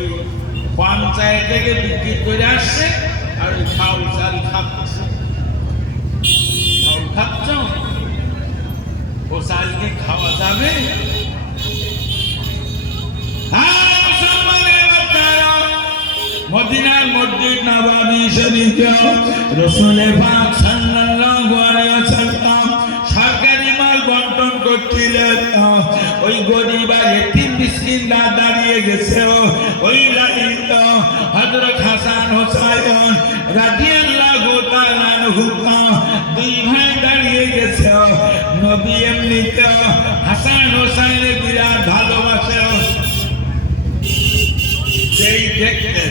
ওই পঞ্চায়েত থেকে বিক্রি করে আসছে আর ওই খাউল চাল খাচ্ছে। খাউল খাচ্ছ, ও চালকে খাওয়া যাবে? মদিনার মসজিদ নববী শরীফে রাসূল পাক সাল্লাল্লাহু আলাইহি ওয়াসাল্লাম সরকারি মাল বন্টন করছিলেন। ওই গরিব আর এতিম মিসকিনরা দাঁড়িয়ে গেছে ওই লাইনে। হযরত হাসান হোসেন রাদিয়াল্লাহু তাআলা আনহু দুই ভাই দাঁড়িয়ে গেছে। নবী এমনিতে হাসান হোসেনের বিরাট ভালোবাসে। সেই দেখতে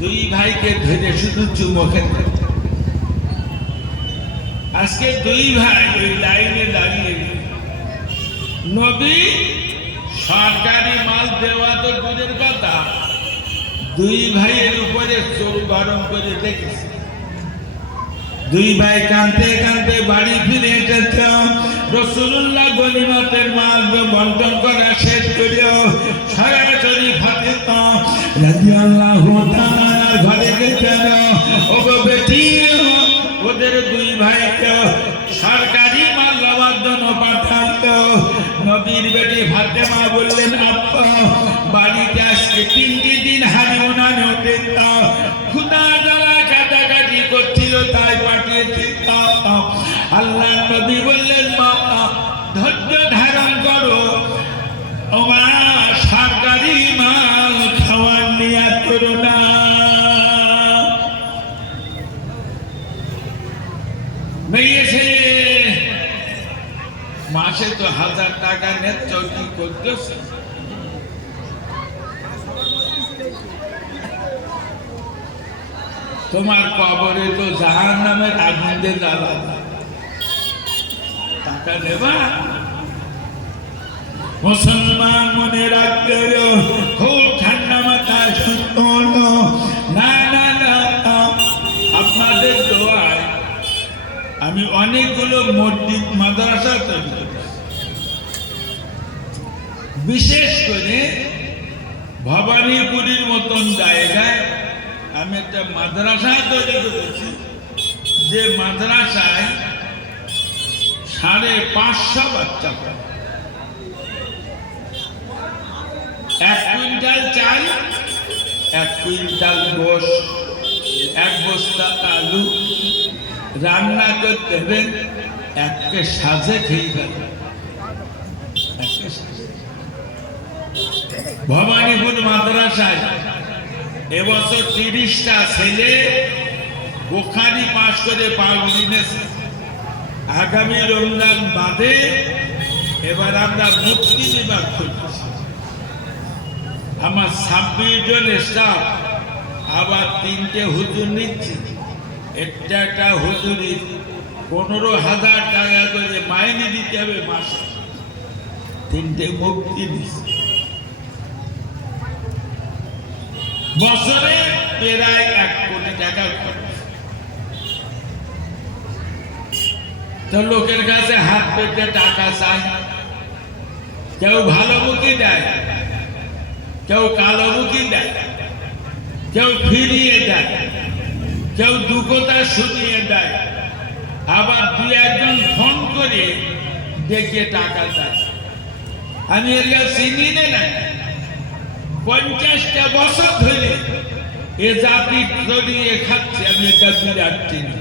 দুই ভাইকে ধরে শুধু চুমো খেতে। আজকে দুই ভাই ওই লাইনে দাঁড়িয়ে, নবী সরকারি মাল দেওয়া তো দূরের কথা, দুই ভাইয়ের উপরে চোখ গরম করে দেখেছে। দুই ভাই কাঁদতে কাঁদতে বাড়ি ফিরে এসেছে। রাসূলুল্লাহ গনিমতের মাল বন্টন করা শেষ করেও সরাসরি ফাতেমা রাদিয়াল্লাহু তাআলার ঘরে গেছেন। ওগো বেটি, ওদের দুই ভাইকে সরকারি মাল লওয়ার জন্য পাঠালো। নবীর বেটি ফাতেমা বললেন, আব্বা বাড়িতে আজকে 3 দিন হাড়ি উনানে ওঠে, ক্ষুধা জ্বালা কাটাকাটি করছিল তাই পাঠিয়েছি। আল্লাহ নবী বললেন, মা ধৈর্য ধারণ করো, আমার সরকারি মাল খাওয়ার নিয়াত করো না। মেয়ে ছেলে মাসে তো 1000 টাকা নেচ্ছ, কি করতেছ? তোমার কবরে তো জাহান্নামের আগুন দিয়ে জ্বালা, টাকা নেবা? মুসলমান মনে রাখতে খুব ঠান্ডা মাথায় সত্য হলো। না না না, আপনাদের দোয়ায় আমি অনেকগুলো মসজিদ মাদ্রাসা তৈরি করেছি। বিশেষ করে ভবানীপুরের মতন জায়গায় আমি একটা মাদ্রাসা তৈরি করেছি, যে মাদ্রাসায় 550 বাচ্চা পড়ে। 1 কুইন্টাল চাল, 1 কুইন্টাল গোশ, 1 বস্তা আলু রান্না করতে হবে, একে সাজে খেয়ে যাবে। ভবানীপুর মাদ্রাসায় এবছর 30টা ছেলে বুখারী পাশ করে পাগড়ি নিয়েছে। আগামী রমজান বাদে এবার আমরা মুক্তি বিভাগ করতেছি। আমার 26 জন স্টাফ, আবার 3টে হুজুর নিচ্ছি। একটা হুজুরি 15,000 টাকা করে মাইনে দিতে হবে মাসে। 3টে মুক্তি দিচ্ছে। বছরে প্রায় 1 কোটি টাকা খরচ। তো লোকের কাছে হাত পেতে টাকা চায়, কেউ ভালো মুখী দেয়, কেউ কালো মুখী দেয়, কেউ ফিরিয়ে দেয়, কেউ 2 কথা শুনিয়ে দেয়, আবার 2-1 ফোন করে ডেকে টাকা দেয়। আমি এর কাছে চিনি না, 50টা বছর ধরে এ জাতি জড়িয়ে খাচ্ছে। আমি এটা বিরাট চিনি।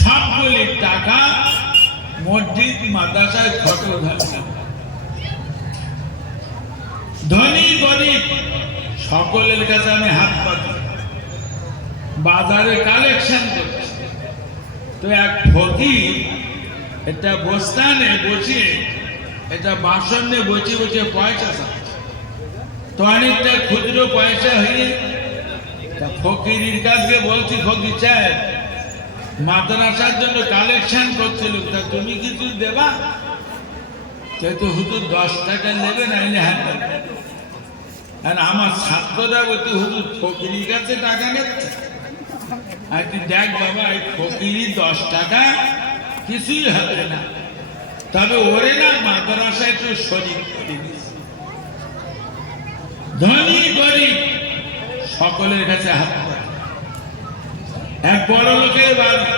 সবগুলি টাকা মসজিদ মাদ্রাসায় খরচ হচ্ছে। ধনী গরিব সকলের কাছে আমি হাত পাতি, বাজারে কালেকশন করছি। তো এক ফকির এটা বস্তানে বসিয়ে, এটা বাসনে বসে বসে পয়সা চাচ্ছে। তো অনেকটা খুচরো পয়সা হয়ে ফকিরের কাছে বলছি, ফকির সাহেব মাদ্রাসার জন্য কালেকশন করছিল, তা তুমি কিছু দেবা? যেহেতু হুজুর 10 টাকা নেবে, নাইলে হাত দেবে। আর আমার ছাত্ররা বলতে হুজুর ফকিরের কাছে টাকা নিচ্ছে। আর তুই দেখ বাবা, এই ফকিরি 10 টাকা কিছুই হবে না, তবে ওরে না মাদ্রাসায় একটু শরীর করে দিস। ধনী গরিব সকলের কাছে হাত পাতে। এক বড় লোকের বাড়ি,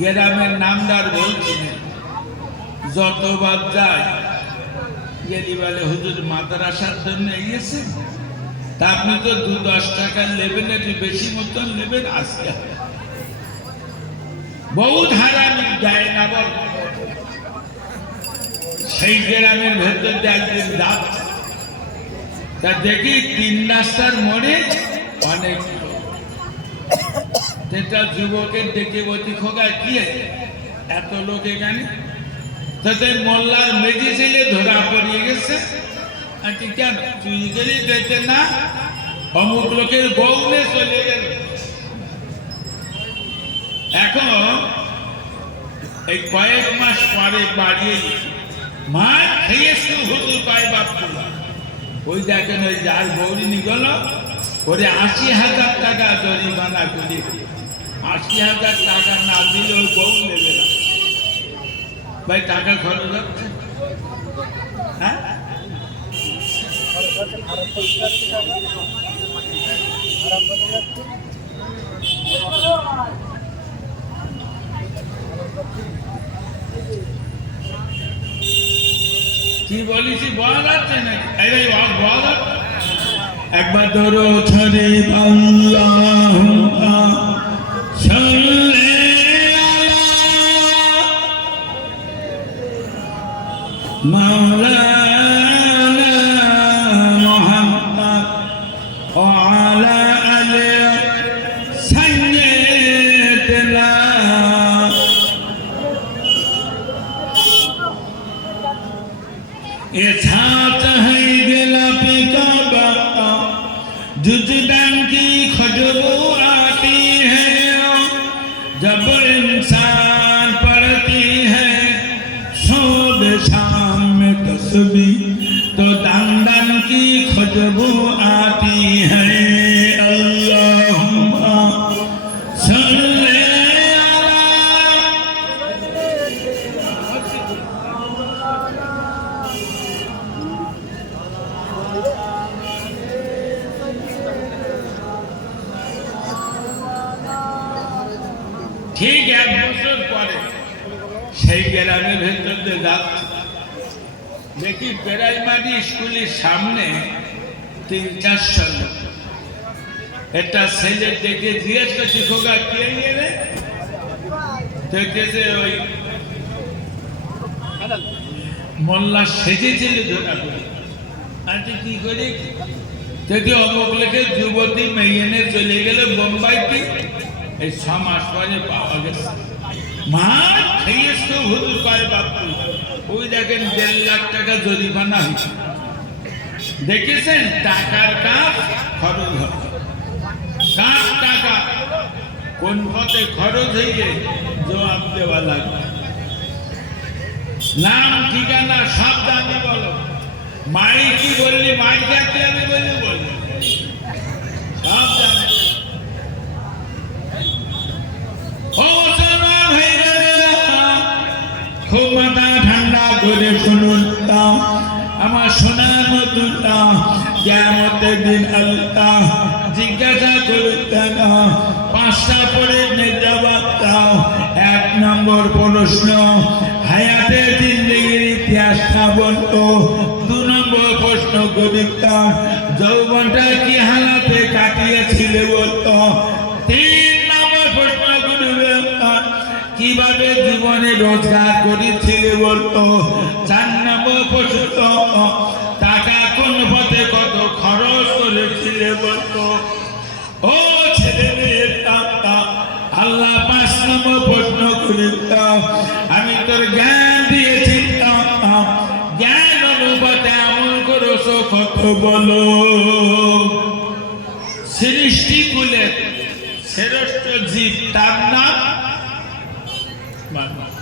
গ্রামের নামদার বলছি যতবার যায় গেলি বলে হুজুর মাদ্রাসার জন্য এগিয়েছেন, তা আপনি তো 2-10 টাকা নেবেন, একটু বেশি মতন নেবেন, আজকে বহুত হারামি দেয় না বল। সেই গ্রামের ভেতর দিয়ে একদিন যাচ্ছে, তা দেখি 3 রাস্তার মোড়ে অনেক যেটা যুবকের ডেকে বলছি খোকা কি এত লোক এখানে, তাদের মোল্লার মেজি ছেলে ধরা পড়িয়ে গেছে। আচ্ছা কেন চুরি করে যেতে না, অমুক লোকের বউনে চলে গেল। এখন এই কয়েক মাস পরে বাড়িয়ে মা খেয়েছে হুজুর পায় বাপ, ওই দেখেন ওই যার বৌরি নিগল ওরে 80,000 টাকা জরিমানা করে, 80,000 টাকা না দিলে ওই বউ নেবে না। ভাই টাকা খরচ হচ্ছে, হ্যাঁ কি বলিছি বলা যাচ্ছে নাকি? এই ভাই বলা যাচ্ছে একবার ধরো ছড়ে আল্লাহুম্মা সাল্লি আলা মাওলানা মুহাম্মদ ওয়া আলা আলি সাইয়্যিদিনা। ये छात है गुलाबी का बाता, जुजदान की खुशबू आती है जब इंसान पढ़ती है सुबह शाम में तस्बीह, तो दान की खुशबू आती है। अल्लाहुम्मा सल्ली ঠিক 1 বছর পরে সেই গ্রামের ভেতর দিয়ে যাচ্ছে, দেখি প্রাইমারি স্কুলের সামনে 3-4 লোক। একটা ছেলে দেখে জিজ্ঞেস করছি খোকা কে রে, দেখেছে ওই মোল্লা সেজেছিল ধরা করে। আচ্ছা কি করি, যদি অমুক লেখে যুবতী মেয়েনে চলে গেলে বোম্বাইতে, এই 6 মাস পরে পাওয়া গেছে। মা খেয়েছে হুজুর পায় বাপু, ওই দেখেন 1.5 লাখ টাকা জরিমানা হয়েছে। দেখেছেন টাকার কাজ খরচ হয়, কার টাকা কোন পথে খরচ হয়ে জবাব দেওয়া লাগবে। নাম ঠিকানা সব জানি বলো, মাই কি বললি, মাই যাকে আমি বলি সব জানি। খুব মাথা ঠান্ডা করে শুনুন আমার সোনার মতুটা, কিয়ামতের দিন আল্লাহ জিজ্ঞাসা করতেন 5টা পরে জবাব দাও। 1 নম্বর প্রশ্ন হায়াতের জিন্দেগির ইতিহাসটা বলতো। 2 নম্বর প্রশ্ন কবিতা যৌবনটা কি হালাতে কাটিয়েছিলে বলতো। 3 নম্বর প্রশ্ন কিভাবে জীবনে রোজগার করেছিলে বলতো। 4 নম্বর প্রশ্ন টাকা কোন পথে কত খরচ করেছিলে বলতো। ও ছেলে মেয়ে আল্লাহ 5 নম্বর প্রশ্ন করিতাম, আমি তোর জ্ঞান দিয়েছিলাম, জ্ঞান অনুপাতে আমল করছ কত বলো। সৃষ্টিকুলের শ্রেষ্ঠ জীব তার নাম মানুষ।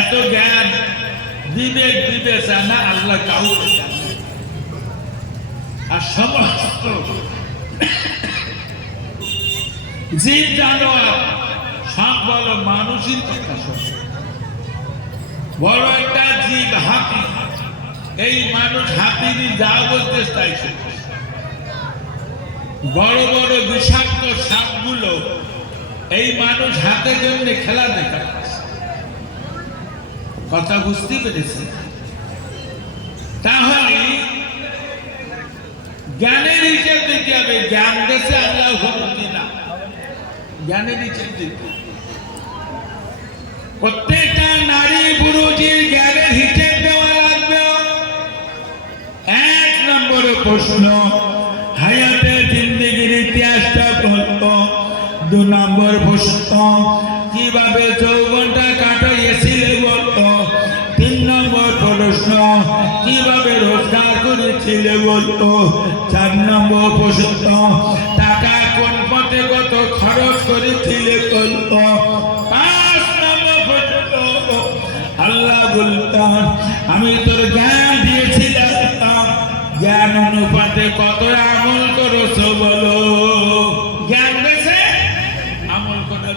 এত জ্ঞান বিবেক বিবেচনা আল্লাহ কাউকে জানে, আর সমস্ত জীব জানোয়ার সব বলো মানুষের কথা শোনে। বড় একটা জীব হাতি, এই মানুষ হাতিনি যা বলতে চাইছে, বড় বড় বিষাক্ত সাপগুলো এই মানুষ হাতের জন্য খেলা দেখাচ্ছে। কথা বুঝতে পেরেছে? তাহলে জ্ঞানের হিসেব দিতে হবে। জ্ঞান দেশে আল্লাহ হুকুম না, জ্ঞানের হিসেব দিতে। প্রত্যেকটা নারী পুরুষের জ্ঞানের হিসেব দেওয়া লাগবে। এক নম্বরে প্রশ্ন, হায়াতের জিন্দেগির ইতিহাসটা বলত। 2 নম্বর প্রশ্ন, কিভাবে যৌবনটা কাটাইয়েছিলে বলত। 3 নম্বর প্রশ্ন, কিভাবে রোজগার করেছিলে বলত। 4 নম্বর প্রশ্ন, টাকা কোন পথে কত খরচ করেছিলে বলত। 5 নম্বর প্রশ্ন, আল্লাহ বলতাম আমি তোর জ্ঞান দিয়েছিলাম, জ্ঞান অনুপাতে কত আমল করেছ বলো। জ্ঞান দেশে আমল করার।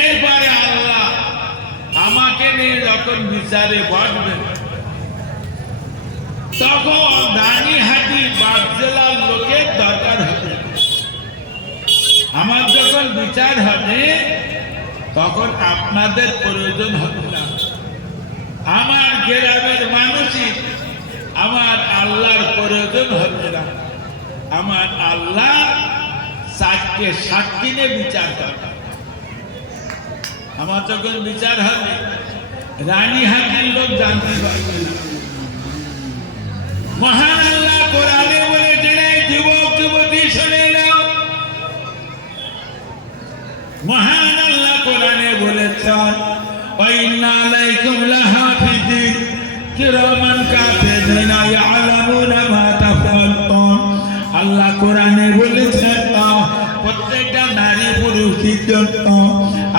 এরপরে আল্লাহ আমাকে নিয়ে যখন বিচারে বসবে, তখন দানি হাতি বাদ জেলার লোকের দরকার হবে। আমার যখন বিচার হবে তখন আপনাদের প্রয়োজন হবে না। আমার গ্রামের মানুষই আমার আল্লাহর প্রয়োজন হবে না। আমার আল্লাহ 4-7 দিনে বিচার করবে। আমার যখন বিচার হবে রানী হাতির লোক জানতে পারবে না। মহান আল্লাহ কোরআনে বলেছেন, যুবক যুবতী শুনে নাও। মহান আল্লাহ কোরআনে বলেছেন, ওয়াইন্না আলাইকুম লাহাফিজিন কিরামান কাতিবিনা ইয়ালামুনা মা তাফআলুন। আল্লাহ কোরআনে বলেছেন, প্রত্যেকটা নারী পুরুষের জন্য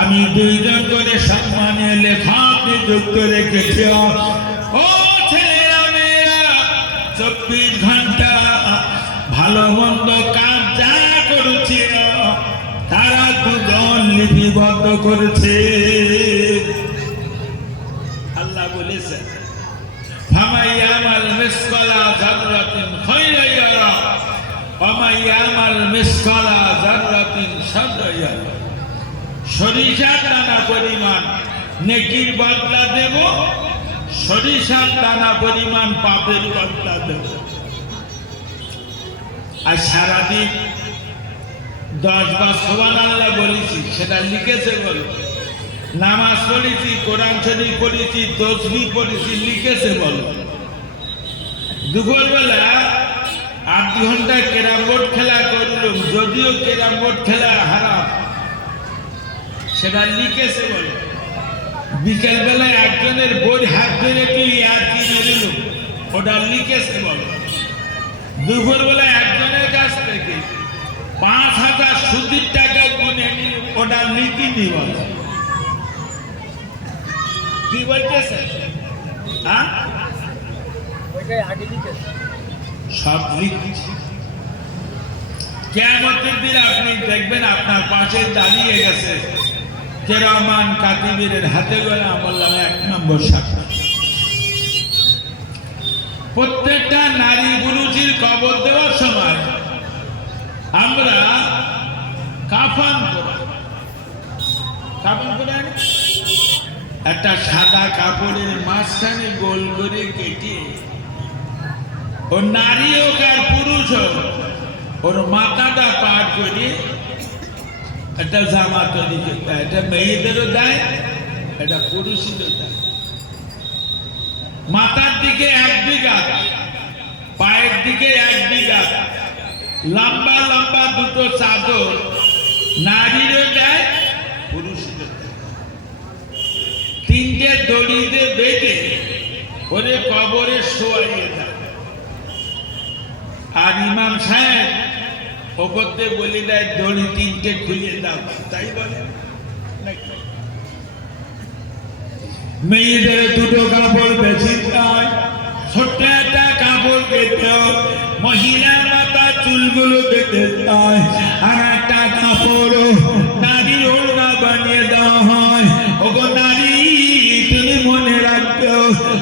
আমি 2 জন করে সম্মানের লেখক নিযুক্ত রেখেছি। ও ছেলেরা মেয়েরা, 24 ঘন্টা ভালো মন্দ কাজ যা করেছি তারা 2 জন লিপিবদ্ধ করেছে। আল্লাহ বলেছেন, ফামাইয়ামাল মিসকালা যাররাতিন খায়রান ইয়ারা ওয়া মাইয়ামাল মিসকালা যাররাতিন শাররান ইয়ারা। সরিষার দানা পরিমাণ নেকির বদলা দেব, সরিষার দানা পরিমাণ পাপের বদলা দেব। আর সারাদিন 10 বার সুবহানাল্লাহ বলেছি, সেটা লিখেছে বলো। নামাজ পড়েছি, কোরআন শরীফ পড়েছি, তসবিহ পড়েছি, লিখেছে বলো। দুপুরবেলা 8 ঘন্টা ক্যারাম বোর্ড খেলা করলাম, যদিও ক্যারাম বোর্ড খেলা হারাম, সেটা লিখেছে বলো। বিকেল বেলায় একজনের বই হাত ধরে তুই আর কি মেরিল, ওটা লিখেছে বলো। দুপুর বেলায় একজনের কাছ থেকে 5,000 সুদের টাকা গুনে নিল, ওটা লিখিনি বলো। কি বলতেছে? হ্যাঁ, সব লিখছি। কিয়ামতের দিন আপনি দেখবেন আপনার পাশে দাঁড়িয়ে গেছে কিরামান কাতিবিনের হাতে করে আমলনামা 1 নম্বর সাক্ষী। প্রত্যেকটা নারী পুরুষের কবর দেওয়ার সময় আমরা কাফন করে একটা সাদা কাপড়ের মাঝখানে গোল করে কেটে, ও নারী হোক আর পুরুষ হোক, ওর মাথাটা পার করে একটা জামা তৈরি করতে হয়। এটা মেয়েদেরও দেয়, এটা পুরুষেরও দেয়। মাথার দিকে 1 বিঘা, পায়ের দিকে 1 বিঘা, লম্বা লম্বা 2টো চাদর নারীরও দেয়, পুরুষেরও দেয়। 3টে দড়িতে বেঁধে ওরে কবরে শোয়াইয়ে দেয়। আর ইমাম সাহেব ওপরতে বলে দেয়, দড়ি 3টে খুলে দাও, তাই বলে। মেয়েদের 2টো কাপড় বেশি দেয়, ছোট্ট একটা কাপড় বেঁধে মহিলার মাথা চুলগুলো বেঁধে দেয়, আর একটা কাপড় নারীর ওড়না বানিয়ে দেওয়া হয়। ওগো নারী, তুমি মনে রাখবে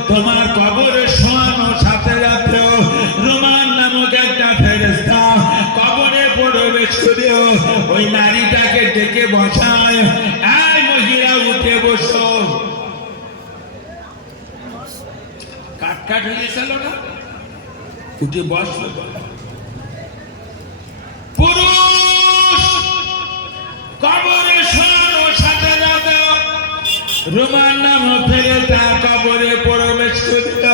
তোমার কবরে শোয়ানো সাথে সাথে রোমান নামক একটা ফেরেশতা কবরে প্রবেশ করে ওই নারীটাকে ডেকে বসায়, এই মহিলা উঠে বসো। কাট হয়েছিল না, উঠে বসো। পুরুষ কবরে শোয়ানো সাথে সাথে রোমান নাম ফেরেশতা কবরে প্রবেশ করল।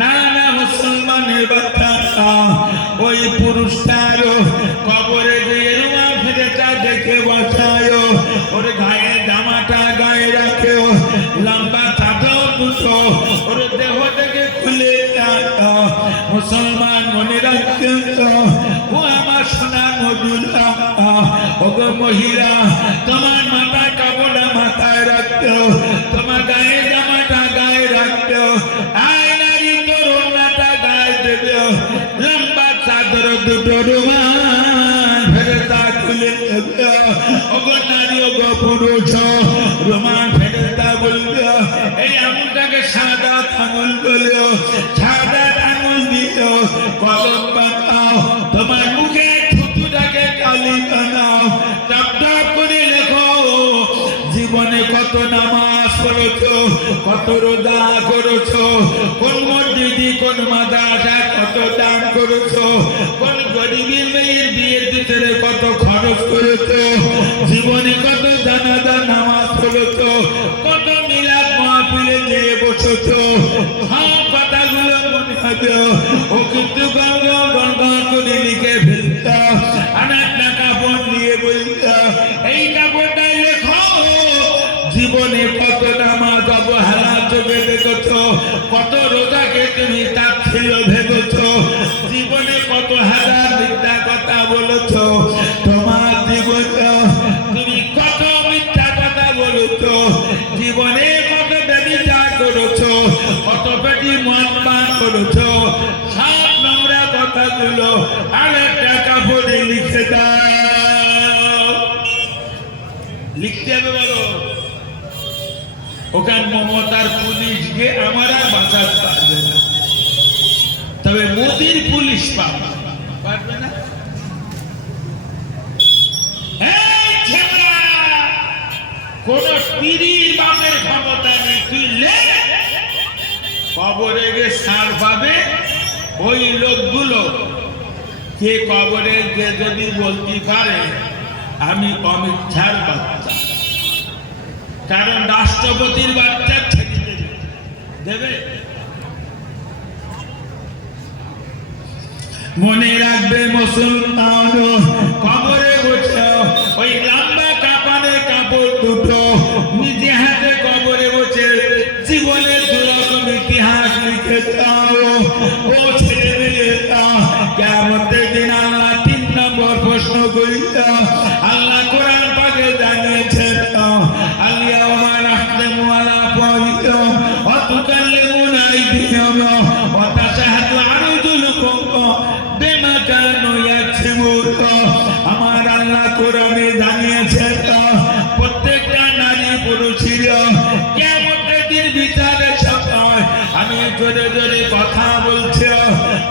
না না মুসলমানের বাচ্চা, ওই পুরুষটার কবরে গিয়ে রোমান ফেরেশতা দেখে বসায়, ওর গায়ে জামাটা গায়ে রাখে, লম্বা চাদর দুটো ওর দেহ থেকে খুলে মুসলমান মনে রাখতে, ও আমার সোনা মজুরা, ওগো মহিলা, তোমার মাথায় কাপড়টা মাথায় রাখতে, তোমার গায়ে জামাটা গায়ে রাখতে, আয় নারী তোর ওড়নাটা গায়ে দেবে, লম্বা চাদর দুটো রোমান ফেরেশতা খুলে দেবে। ওগো নারী, ওগো পুরুষ, রোমান ফেরেশতা বলবে, এই আঙুলটাকে সাদা আঙুল বলো, সাদা আঙুল দিল কলম বানাও, তোমার মুখে থুতুটাকে কালি বানাও, টপ টপ করে লেখো জীবনে কত নামাজ পড়েছো, কত রোজা করেছো, কোন মসজিদে কোন মাদ্রাসায় কত দান করেছো, কোন গরিবের মেয়ের বিয়ের ভিতরে কত খরচ করেছো, জীবনে কত জানাজা নামাজ পড়েছো, কত মিলাদ মাহফিলে দিয়ে বসেছো, সব কথাগুলো মনে হবে। ও কিন্তু গড়গড় করে লিখে ফেলতো, আর একটা কাপড় নিয়ে বলতো, এই কাপড়টাই লেখো জীবনে কত নামাজ অবহেলা চোখে দেখেছো, কত রোজাকে তুমি তাচ্ছিল্য ভেবেছো, জীবনে কত হাজার মিথ্যা কথা বলেছো, তোমার জীবনে তুমি কত মিথ্যা কথা বলেছো, জীবনে কত ব্যভিচার করেছো, কত পেটি মদ পান করেছো, সব নোংরা কথাগুলো আর একটা কাপড়ে লিখে দাও। লিখতে হবে বলো, ওখান মমতার পুলিশকে আমার আর বাঁচাতে পারবে না, তবে মোদির পুলিশ পারবে না। কোন পীরির বাপের ক্ষমতা নেই, তুই লে কবরে গিয়ে ছাড় পাবে ওই লোকগুলো। কে কবরে গিয়ে যদি বলতে পারে আমি অমিত শাহর বাচ্চা, কারণ রাষ্ট্রপতির বাচ্চা ছেড়ে দেবে। মনে রাখবে মুসলমান, কবরে বসে ওই লম্বা কাপড়ে কাপড় দুটো নিজে হাতে কবরে বসে জীবনের দুরকম ইতিহাস লিখে দাও। ও ছেড়ে দিলে কিয়ামতের দিন আল্লাহ 3 নম্বর প্রশ্ন করিয়া আল্লাহ কোরআন পাকে জানিয়েছেন, আল-ইয়াওমা নাখতিমু আলা আফওয়াহিহিম ওয়া তুকাল্লিমুনা আইদিহিম ওয়া তাশহাদু আরজুলুকুম বিমা কানু ইয়াকসিবুন। আমার আল্লাহ কোরআনে জানিয়েছেন প্রত্যেকটা নারী পুরুষের কিয়ামতের দিন বিচারের সময় আমি জোরে জোরে কথা বলছি,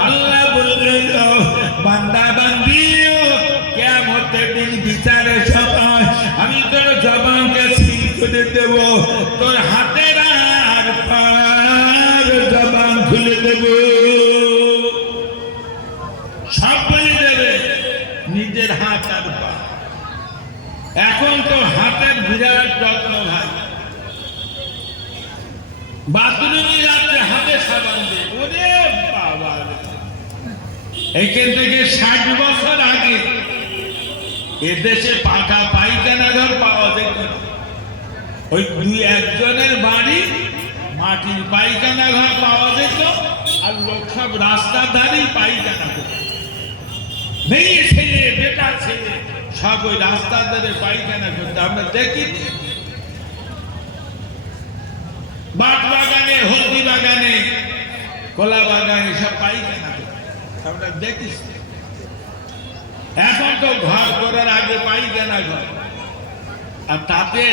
আল্লাহ বললেন বান্দা বান্দি কিয়ামতের দিন বিচারের সময় আমি তোর জবানকে সিল করে দেব, তোর হাতের আর পার জবান খুলে দেব, সব বলে দেবে নিজের হাত আর পা। এখন তো হাতের বিরাট যত্ন ভাই, বাথরুমে রাত্রে হাতে সাবান দেয়, ওরে বাবা। এইখান থেকে 60 বছর আগে এদেশে পাকা পায়খানা ঘর পাওয়া যেত না, ওই 2-1 জনের বাড়ি মাটির পায়খানা ঘর পাওয়া যেত, আর লোক সব রাস্তার ধারে পায়খানা করত। মেয়ে ছেলে বেটা ছেলে সব ওই রাস্তার ধারে পায়খানা করতে আমরা দেখিনি। বাট বাগানে, হলদি বাগানে, কলা বাগানে সব পায়খানা করতে আমরা দেখিস। এখন তো ঘর করার আগে পায়খানা ঘর, আর তাতে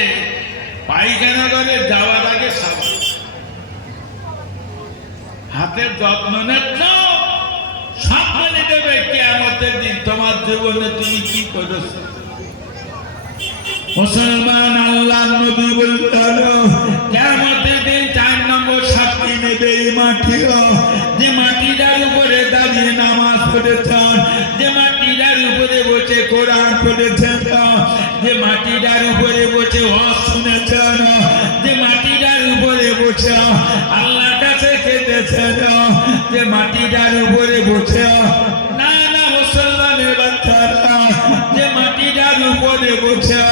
পায়খানা ঘরে যাওয়ার আগে সাবান। হাতের যত্ন নেচ্ছ, সব বলে দেবে কিয়ামতের দিন তোমার জীবনে তুমি কি করেছো। মুসলমান, আল্লাহ নবী বললেন কিয়ামতের দিন 4 নম্বর সাক্ষী নেবে এই মাটিও, যে মাটিটার উপরে দাঁড়িয়ে নামাজ পড়েছেন, যে মাটিটার উপরে বসে কোরআন পড়েছেন, যে মাটিটার উপরে বসে ওয়াজ শুনেছেন, যে মাটিটার উপরে বসে আল্লাহর কাছে কেঁদেছেন, যে মাটিটার উপরে বসে না মুসলমানের বাচ্চারা যে মাটিটার উপরে বসে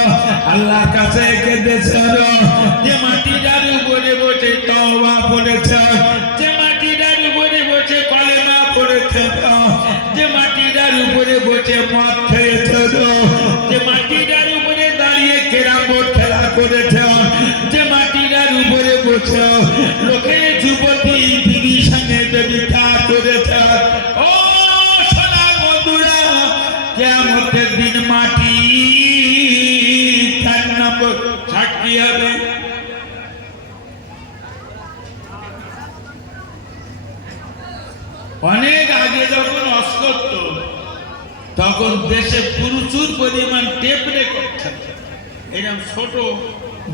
আল্লাহর কাছে কেঁদেছেন, যে মাটিটার উপরে বসে তওবা পড়েছেন, যে মাটিটার উপরে বসে কলেমা পড়েছেন, যে মাটিটার উপরে বসে মদ খেয়েছেন, যে মাটিটার উপরে দাঁড়িয়ে ক্যারাম বোর্ড খেলা করেছেন, যে মাটিটার উপরে বসে লোকের যুবতী বিবির সঙ্গে ব্যভিচার করেছেন, ও সোনার বন্ধুরা, কিয়ামতের দিন মাটি 4 নম্বর সাক্ষী হবে। অনেক আগে যখন ওয়াজ করত তখন দেশে প্রচুর পরিমাণ টেপ রেকর্ড থাকে, এরকম ছোট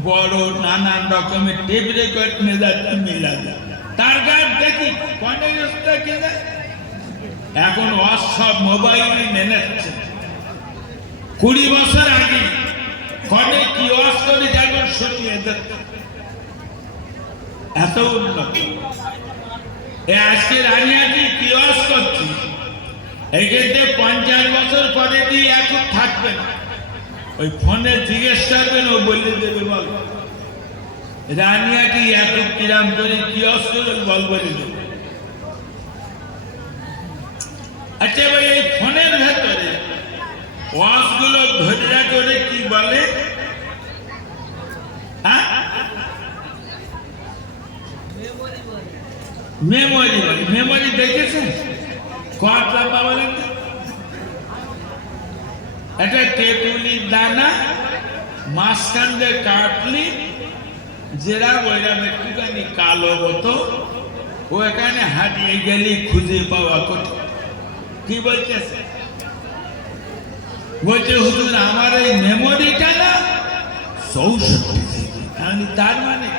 বড় নানান রকমের টেপ রেকর্ড মেজাজটা মিলা যায়, তার গাছ দেখি কন্টিনিউসটা কে যায়। এখন ওয়াজ সব মোবাইলে নেনেছে। 20 বছর আগে কনে কি ওয়াজ করে এখন শুনিয়ে দিত, এত উন্নত। আজকে রানিয়াটি কি ওয়াজ করছি, এক্ষেত্রে 50 বছর পরে দিয়ে এখন থাকবে না, ওই ফোনে জিজ্ঞেস করবেন, ও বলে দেবে বল রানিয়াটি এত কিরাম করে কি ওয়াজ করে বল বলে দেবে। আচ্ছা ভাই, এই ফোনের ভেতরে ওয়াজগুলো ধৈর্য করে কি বলে, মেমোরি বলে। মেমোরি দেখেছেন কত লম্বা বলেন? এটা তেঁতুলির দানা মাঝখান দিয়ে কাটলি, যেরা ওইরাম একটুখানি কালো মতো, ও এখানে হারিয়ে গেলি খুঁজে পাওয়া কঠিন। কি বলতেছে? বলছে হুজুর আমার এই মেমোরিটা না 64 জিবি। তার মানে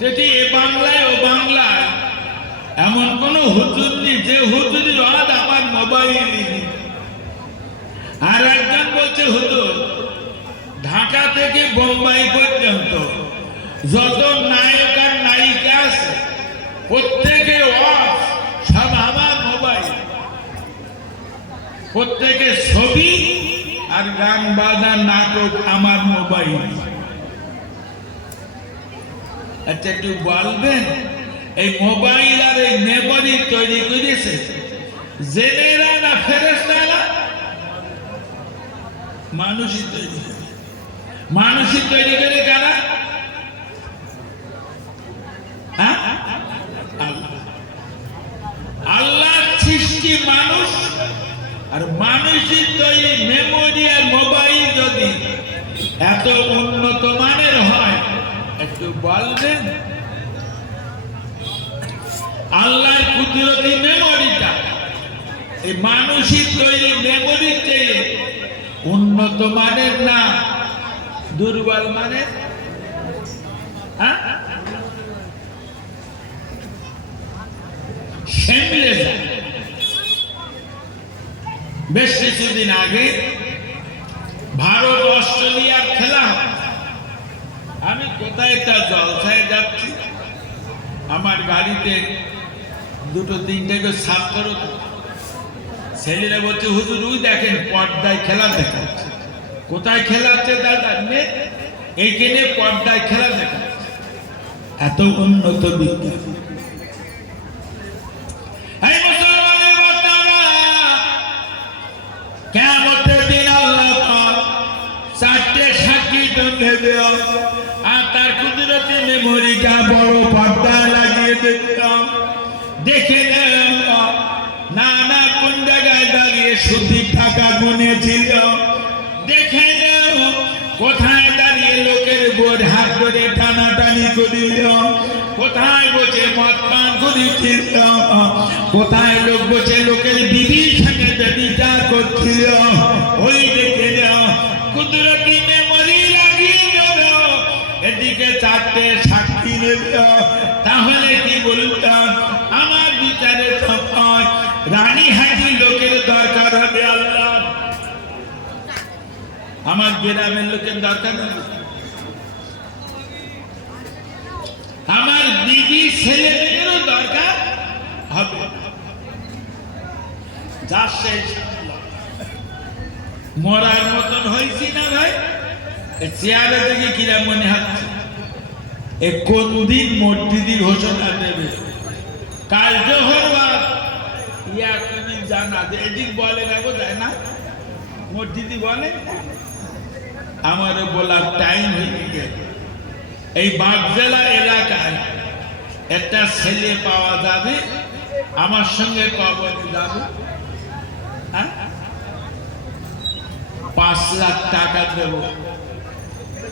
যদি এ বাংলায় ও বাংলায় এমন কোন হুজুর নেই যে হুজুরি ওয়াজ আমার মোবাইলে নেই। আর একজন বলছে হুজুর ঢাকা থেকে বোম্বাই পর্যন্ত যত নায়ক আর নায়িকা আছে প্রত্যেকের ওয়াজ সব আমার মোবাইল, প্রত্যেকের ছবি আর গান বাজনা নাটক আমার মোবাইল। আচ্ছা একটু বলবেন এই মোবাইল আর এই মেমোরি তৈরি করেছে জেনেরা না ফেরেশতারা? মানুষই তৈরি করে। মানুষই তৈরি করে কারা? আল্লাহর সৃষ্টি মানুষ, আর মানুষই তৈরি মেমোরি আর মোবাইল যদি এত উন্নত মানের হয় একটু বলবেন আল্লাহর কুদরতি মেমোরিটা এই মানুষই তৈরি মেমোরির চেয়ে উন্নত মানের না দুর্বল মানের? সেমলে যায়। বেশ কিছুদিন আগে ভারত অস্ট্রেলিয়ার খেলা, আমি কোথায় একটা জলসায় যাচ্ছি, আমার গাড়িতে 2-3টে ছাত্র, ছেলেরা বলছে হুজুর ওই দেখেন পর্দায় খেলা দেখাচ্ছে। কোথায় খেলাচ্ছে দাদা? এইখানে পর্দায় খেলা দেখাচ্ছে। এত উন্নত বিজ্ঞান। কিয়ামতের দিন আল্লাহ পাক 4টে সাক্ষী নেবে, আর তার কুদরতি মেমোরিটা বড় পর্দায় লাগিয়ে দেখতাম। দেখে না কোন জায়গায় দাঁড়িয়ে সুদের টাকা গুনেছিল, দেখে কোথায় দাঁড়িয়ে লোকের বোধ হাত ধরে টানাটানি করিল, কোথায় বসে মদ পান করেছিল, কোথায় লোক বসে লোকের বিবির সঙ্গে ব্যভিচার করছিল, ওই দেখে কুদরতি মেমোরি লাগিয়ে দেব, এদিকে চারটে সাক্ষী দেব, তাহলে কি বলতাম আমার বিচারে সময় রানীহাটি লোকের দরকার হবে আল্লাহ, আমার গ্রামের লোকের দরকার হবে, আমার দিদি ছেলে মেয়েরও দরকার হবে। যার শেষ মরার মতন হয়েছি না ভাই, চেয়ারে থেকে কিরা মনে হচ্ছে কোন দিন মসজিদের ঘোষণা দেবে, কাল জোহর জানা এদিক বলে না বোঝায় না, মসজিদই বলে। আমারও বলার টাইম হয়ে গেছে। এই বাগজেলা এলাকায় একটা ছেলে পাওয়া যাবে, আমার সঙ্গে কবরে যাবে, 5 লাখ টাকা দেব,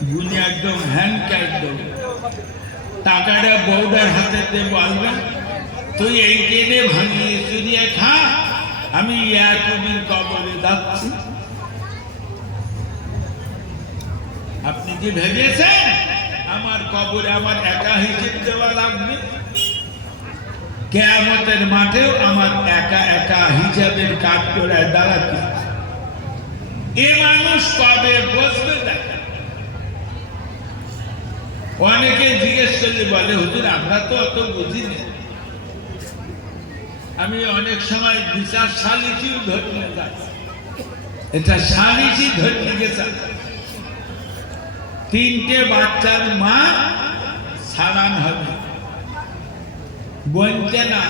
গুনি একদম হ্যান্ড ক্যাশ দেব, টাকাটা বউদার হাতে দিয়ে বলবেন তুই এই টেনে ভাঙিয়ে চুরিয়ে খা, আমি এতদিন কবরে যাচ্ছি। আপনি কি ভেবেছেন আমার কবরে আমার একা হিসেব দেওয়া লাগবে? কিয়ামতের মাঠেও আমার একা একা হিসাবের কাজ করে দাঁড়াতে, এ মানুষ কবে বসবে দেখা। অনেকে জিজ্ঞেস করলে বলে হুজুর আমরা তো অত বুঝি না। আমি অনেক সময় বিচার সালিসিও ধরে যাই, এটা সালিসি ধরে গেছে। 3টে বাচ্চার মা ছাড়ান হবে, বলতে না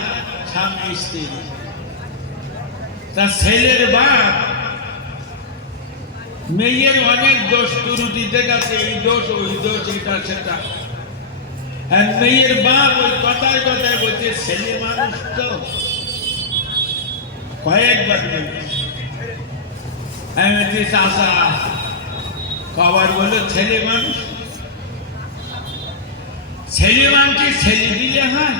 স্বামী স্ত্রী, তার ছেলের বাপ মেয়ের অনেক দোষ ত্রুটিতে গেছে, এই দোষ ওই দোষ এটা সেটা, আর মেয়ের বাপ ওই কথায় কথায় বলছে ছেলে মানুষ তো কয়েকবার বলছে। আমি চাষা কবার বলল ছেলে মানুষ, ছেলে মানুষকে ছেলে দিলে হয়,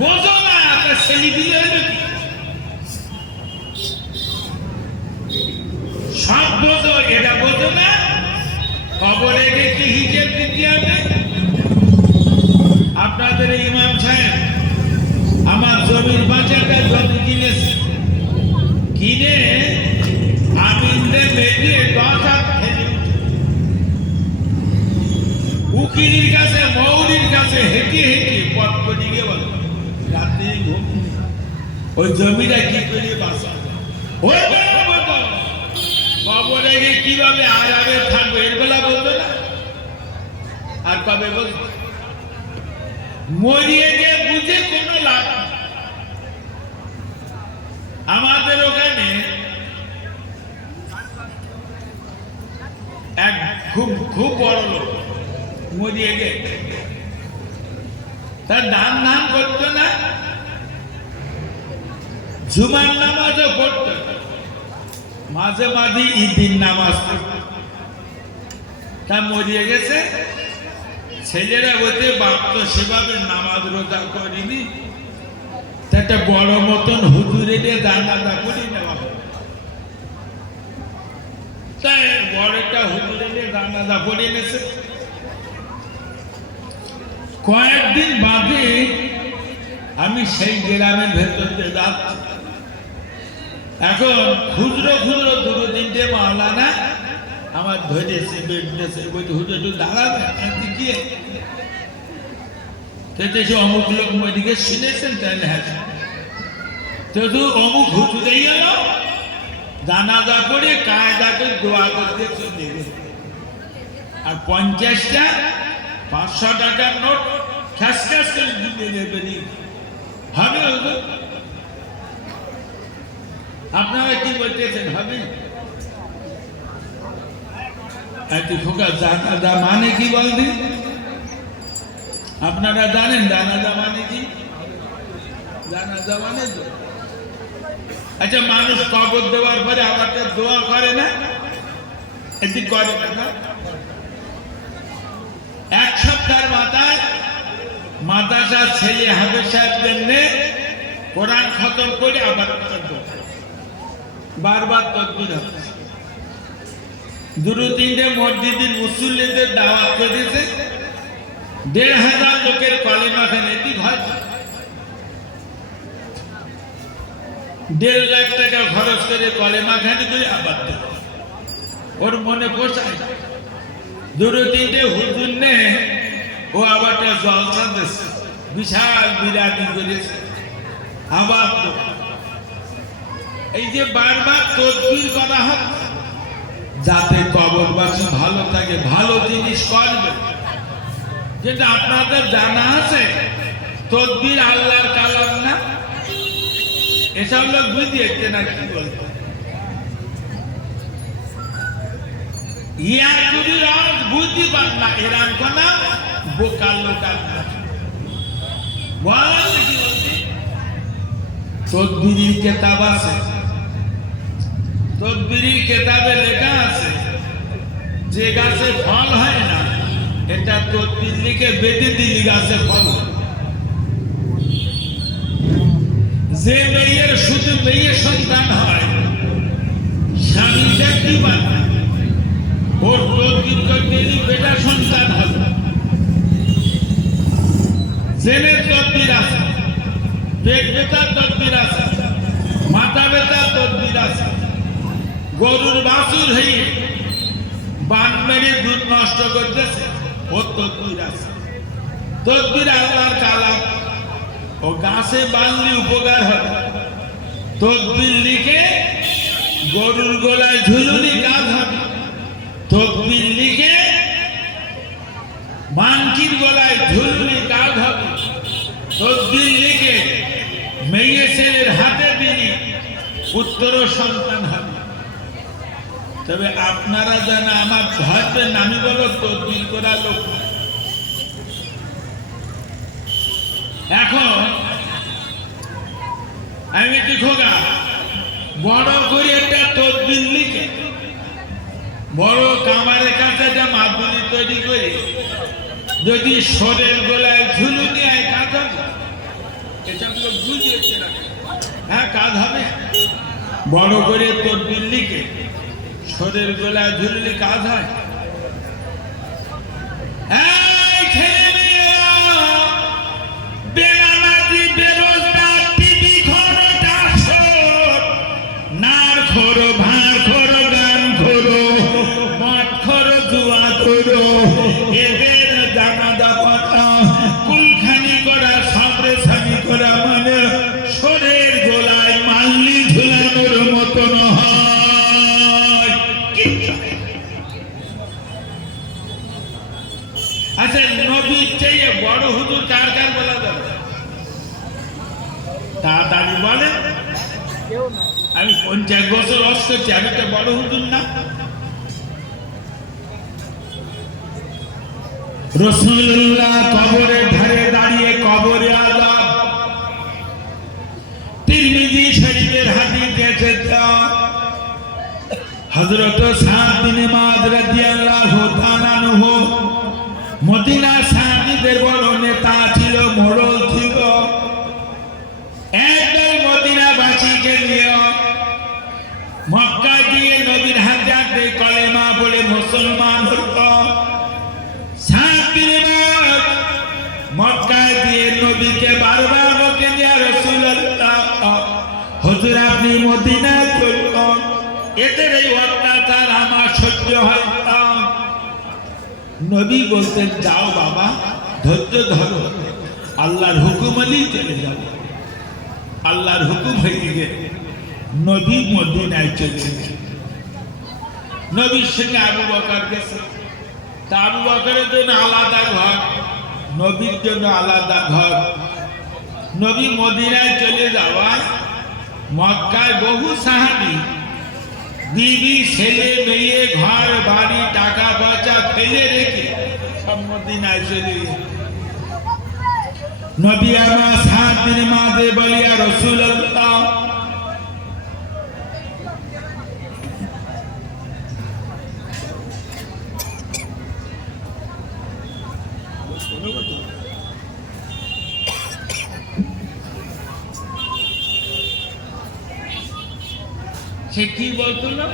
বোঝো না একটা ছেলে দিলে হলো কি? সব বোঝো, এটা বোঝো না কবরে গিয়ে কি হিসেব দিতে হবে। আপনাদের ইমাম সাহেব আমার জমির বাঁচাটা জমি কিনেছে, কিনে আমিনদের বেরিয়ে 10 হাত ফেলে উকিলের কাছে মৌরির কাছে হেঁটে হেঁটে পথ করে গিয়ে বলে রাত্রি ঘুম, ওই জমিটা কি করে বাঁচা, ওই বেলা বলতো কবরে গিয়ে কিভাবে আরামে থাকবে এর বেলা বলতো না, আর কবে বলতো মরিয়ে গিয়ে বুঝে কোনো লাভ। আমাদের ওখানে এক খুব বড় লোক মরিয়ে গে, তার দান ধান করতো না, জুমার নামাজও পড়তো, মাঝে মাঝে ঈদের নামাজ পড়তো। তা মরিয়ে গেছে, ছেলেরা বলতে বাপ তো সেভাবে নামাজ রোজা করিনি, একটা বড় মতন হুজুরে দিয়ে জানাজা করে নেওয়া হবে। তাই বড় একটা হুজুরে দিয়ে জানাজা করে এনেছে। কয়েকদিন বাদে আমি সেই গ্রামের ভেতর দিয়ে যাচ্ছি, এখন খুচরো খুচরো 2-3টে মাওলানা আমার ধরেছে বেঁধেছে, বলছে হুজুর একটু দাঁড়াবে গিয়ে সে অমুক লোক ওইদিকে শুনেছেন, তাহলে হ্যাঁ শুধু অমুক হুজুরেই গেল জানাজা করে কায়দা করে দোয়া করতে চলে গেল, আর 50টা 500 টাকার নোট খ্যাস খ্যাস করে দিতে দেবেনি হবে। হুজুর আপনারা কি বলতেছেন হবে? জানাজা মানে কি বলদি? আপনারা জানেন জানাজা মানে কি? জানাজা মানে আচ্ছা, মানুষ কবর দেওয়ার পরে আবার দোয়া করে না, এটি করে না। 1 মাদ্রাসার ছেলে হাফেজ সাহেবদের নিয়ে কোরআন খতম করে আবার বারবার তকবীর হচ্ছে। দুটো তিনটে মসজিদের মুসল্লিদের দাওয়াত করেছে, ১,৫০০ লোকের কলেমা খানে কি হয়, ১.৫ লাখ টাকা খরচ করে কলেমা খানি করে আবার দেবে। ওর মনে পোষায়। দুটো তিনটে হুজুর নে ও আবার জলসা দিচ্ছে, বিশাল বিরাটি করেছে আবার। এই যে বারবার তদবির করা হয় যাতে কবরবাসী ভালো থাকে, ভালো জিনিস করবে। কিন্তু আপনাদের জানা আছে তদবির আল্লাহর কালাম না? এসব লোক বুঝিয়েছে না কি বলতো, ইয়া যদি আজ বুঝতে পার না এরাম কোনা বোকাল লোকাল বলা কি বলছি। তদবিরির কেতাব আছে, তদবিরির কেতাবে লেখা আছে যে গাছে ফল হয় না এটা তদবির লিখে বেঁধে দিলি গাছে ফল হয়। যে মেয়ের শুধু মেয়ে সন্তান হয় স্বামী দেখতে পায় না, ওর তদবির করতে বেটা সন্তান হবে। জেনের তদবির আছে, পেট ব্যথার তদবির আছে, মাথা ব্যথার তদবির আছে, গরুর বাছুর হয়ে বান মেরে দুধ নষ্ট করতেছে ওর তদবির আছে। তদবির আল্লাহর কালাম, ও গাছে বাঁধলে উপকার হবে। তদবির লিখে গরুর গলায় ঝুলুনি কাজ হবে, তদবির লিখে মানকির গলায় ঝুলুনি কাজ হবে, তদবির লিখে মেয়ে ছেলের হাতে দিলি পুত্র সন্তান হবে। তবে আপনারা জানা আমার ধরবেন, আমি বলো তদবির করা লোক। এখন আমি কি খোকা বড় করে একটা তদবির লিখে বড় কামারের কাছে একটা মাদুলি তৈরি করে যদি সরের গোলায় ঝুলুনি আয় কাজ হবে। এসব লোক বুঝিয়েছে না, হ্যাঁ কাজ হবে। বড় করে তদবির লিখে সরের গোলায় ঝুলুনি কাজ হয়। বেনামাজি বেরোজগার টিভি খোরো টাসর নার খোরো ভাঁড় খোরো গান খোরো মদ খোরো জুয়া খোরো এদের জানাজা পাতা কুলখানি করা সামরে সামি করা মানে সরের গোলায় মাল্লি ঝুলানোর মতন হয়। আচ্ছা নবীর চেয়ে বড় হুজুর কার কার বলা যাবে? তাড়াতাড়ি বলে। আমি 50 বছর রস করছি, আমি তো বড় হুজুর না? রাসূলুল্লাহ কবরের ধারে দাঁড়িয়ে কবরে আযাব, তিরমিজি শরীফের হাদিস এসেছে হযরত সাদ বিন মুআয রাদিয়াল্লাহু তাআলা আনহু মদিনা সাহাবীদের বড় নেতা ছিল, মোড়ল ছিল। একদল মদিনাবাসীকে নিয়ে মক্কায় গিয়ে নবীর হাতে কলেমা বলে মুসলমান হতো। সাদ বিন মুআয মক্কায় গিয়ে নবীকে বারবার বকে দিয়া রাসূলুল্লাহ হুজুর আপনি মদিনা চলুন, এদের এই অত্যাচার আমার সহ্য হয় না। নবী বলতেন যাও বাবা ধৈর্য ধরো, আল্লাহর হুকুম হলেই চলে যাও। আল্লাহর হুকুম হয়ে গেলে নবী মদিনায় চলে গেলেন। নবীর সঙ্গে আবু বকর গেছে, তা আবু বকরের জন্য আলাদা ঘর, নবীর জন্য আলাদা ঘর। নবী মদিনায় চলে যাওয়ায় মক্কায় বহু সাহাবী বিবি ছেলে মেয়ে ঘর বাড়ি টাকা পয়সা ফেলে রেখে সব মদিনায় চলে গেছে। নবী আমার সাদ বিন মুআয বলিয়া রাসূলুল্লাহ সে কি বলতো না